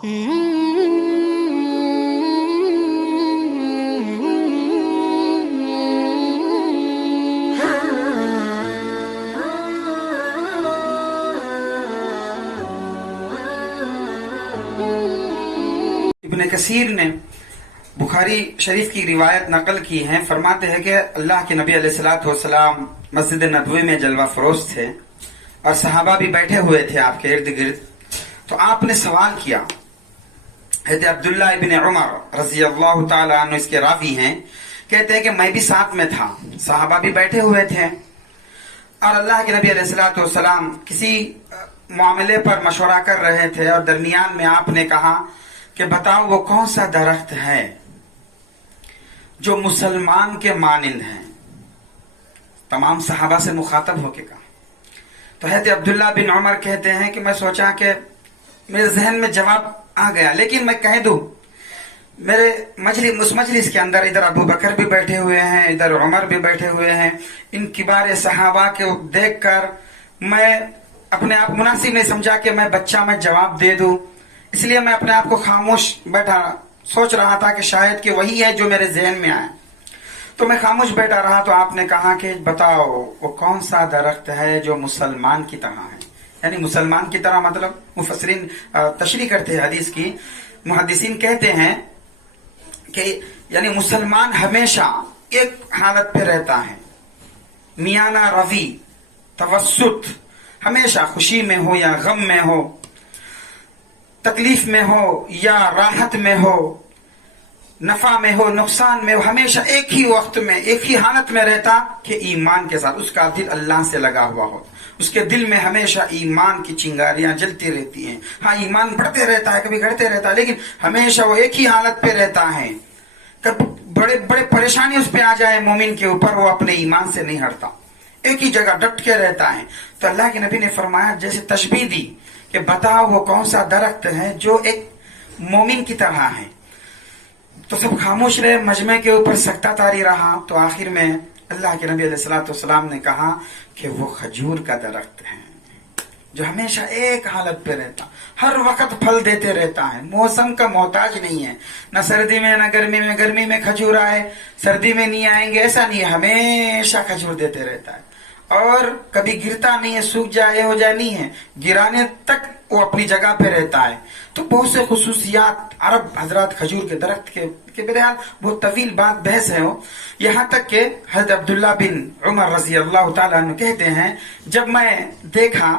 ابن کثیر نے بخاری شریف کی روایت نقل کی ہے، فرماتے ہیں کہ اللہ کے نبی علیہ الصلوۃ والسلام مسجد نبوی میں جلوہ فروز تھے اور صحابہ بھی بیٹھے ہوئے تھے آپ کے ارد گرد. تو آپ نے سوال کیا. حضرت عبداللہ ابن عمر رضی اللہ تعالی عنہ اس کے راوی ہیں، کہتے ہیں کہ میں بھی ساتھ میں تھا، صحابہ بھی بیٹھے ہوئے تھے اور اللہ کے نبی علیہ الصلوۃ والسلام کسی معاملے پر مشورہ کر رہے تھے اور درمیان میں آپ نے کہا کہ بتاؤ وہ کون سا درخت ہے جو مسلمان کے مانند ہے. تمام صحابہ سے مخاطب ہو کے کہا. تو حضرت عبداللہ بن عمر کہتے ہیں کہ میں سوچا کہ میرے ذہن میں جواب آ گیا، لیکن میں کہہ دوں. میرے اس مجلس کے اندر ادھر ابو بکر بھی بیٹھے ہوئے ہیں، ادھر عمر بھی بیٹھے ہوئے ہیں. ان کبار صحابہ کو دیکھ کر میں اپنے آپ مناسب نہیں سمجھا کہ میں جواب دے دوں، اس لیے میں اپنے آپ کو خاموش بیٹھا، سوچ رہا تھا کہ شاید کہ وہی ہے جو میرے ذہن میں آئے. تو میں خاموش بیٹھا رہا. تو آپ نے کہا کہ بتاؤ وہ کون سا درخت ہے جو مسلمان کی طرح ہے. یعنی مسلمان کی طرح مطلب مفسرین تشریح کرتے ہیں حدیث کی. محدثین کہتے ہیں کہ یعنی مسلمان ہمیشہ ایک حالت پہ رہتا ہے، میانہ روی، توسط، ہمیشہ خوشی میں ہو یا غم میں ہو، تکلیف میں ہو یا راحت میں ہو، نفع میں ہو نقصان میں ہو، ہمیشہ ایک ہی وقت میں ایک ہی حالت میں رہتا کہ ایمان کے ساتھ. اس کا دل اللہ سے لگا ہوا ہو، اس کے دل میں ہمیشہ ایمان کی چنگاریاں جلتی رہتی ہیں. ہاں ایمان بڑھتے رہتا ہے، کبھی گھٹتے رہتا ہے، لیکن ہمیشہ وہ ایک ہی حالت پہ رہتا ہے. کبھی بڑے بڑے پریشانی اس پہ آ جائے مومن کے اوپر، وہ اپنے ایمان سے نہیں ہٹتا، ایک ہی جگہ ڈٹ کے رہتا ہے. تو اللہ کے نبی نے فرمایا، جیسے تشبیہ دی کہ بتاؤ وہ کون سا درخت ہے جو ایک مومن کی طرح ہے. تو سب خاموش رہے، مجمع کے اوپر سکتہ طاری رہا. تو آخر میں اللہ کے نبی علیہ الصلوۃ والسلام نے کہا کہ وہ کھجور کا درخت ہے جو ہمیشہ ایک حالت پہ رہتا، ہر وقت پھل دیتے رہتا ہے، موسم کا محتاج نہیں ہے، نہ سردی میں نہ گرمی میں. گرمی میں کھجور آئے، سردی میں نہیں آئیں گے ایسا نہیں ہے، ہمیشہ کھجور دیتے رہتا ہے اور کبھی گرتا نہیں ہے، سوکھ جائے ہو جائے نہیں ہے، گرانے تک وہ اپنی جگہ پہ رہتا ہے. تو بہت سے خصوصیات عرب حضرات کھجور کے درخت کے بہرحال بہت طویل بات بحث ہے. یہاں تک کہ حضرت عبداللہ بن عمر رضی اللہ تعالیٰ عنہ کہتے ہیں، جب میں دیکھا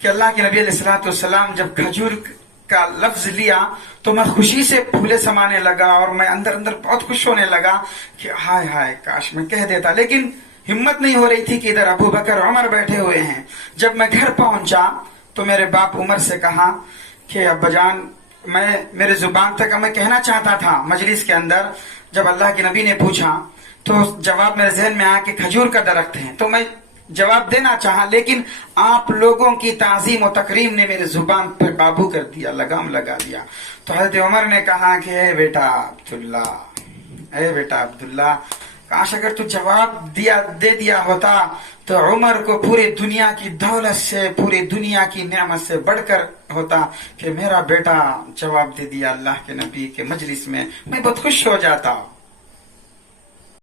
کہ اللہ کے نبی علیہ الصلوۃ والسلام جب کھجور کا لفظ لیا تو میں خوشی سے پھولے سمانے لگا اور میں اندر اندر بہت خوش ہونے لگا کہ ہائے ہائے کاش میں کہہ دیتا، لیکن ہمت نہیں ہو رہی تھی کہ ادھر ابو بکر عمر بیٹھے ہوئے ہیں. جب میں گھر پہنچا تو میرے باپ عمر سے کہا کہ ابا جان، میرے زبان تک میں کہنا چاہتا تھا مجلس کے اندر، جب اللہ کے نبی نے پوچھا تو جواب میرے ذہن میں آیا کہ کھجور کا درخت ہے. تو میں جواب دینا چاہا، لیکن آپ لوگوں کی تعظیم و تکریم نے میرے زبان پر قابو کر دیا، لگام لگا دیا. تو حضرت عمر نے کہا کہ اے بیٹا عبداللہ، کاش اگر تو جواب دے دیا ہوتا تو عمر کو پوری دنیا کی دولت سے، پوری دنیا کی نعمت سے بڑھ کر ہوتا کہ میرا بیٹا جواب دے دیا اللہ کے نبی کے مجلس میں، میں بہت خوش ہو جاتا.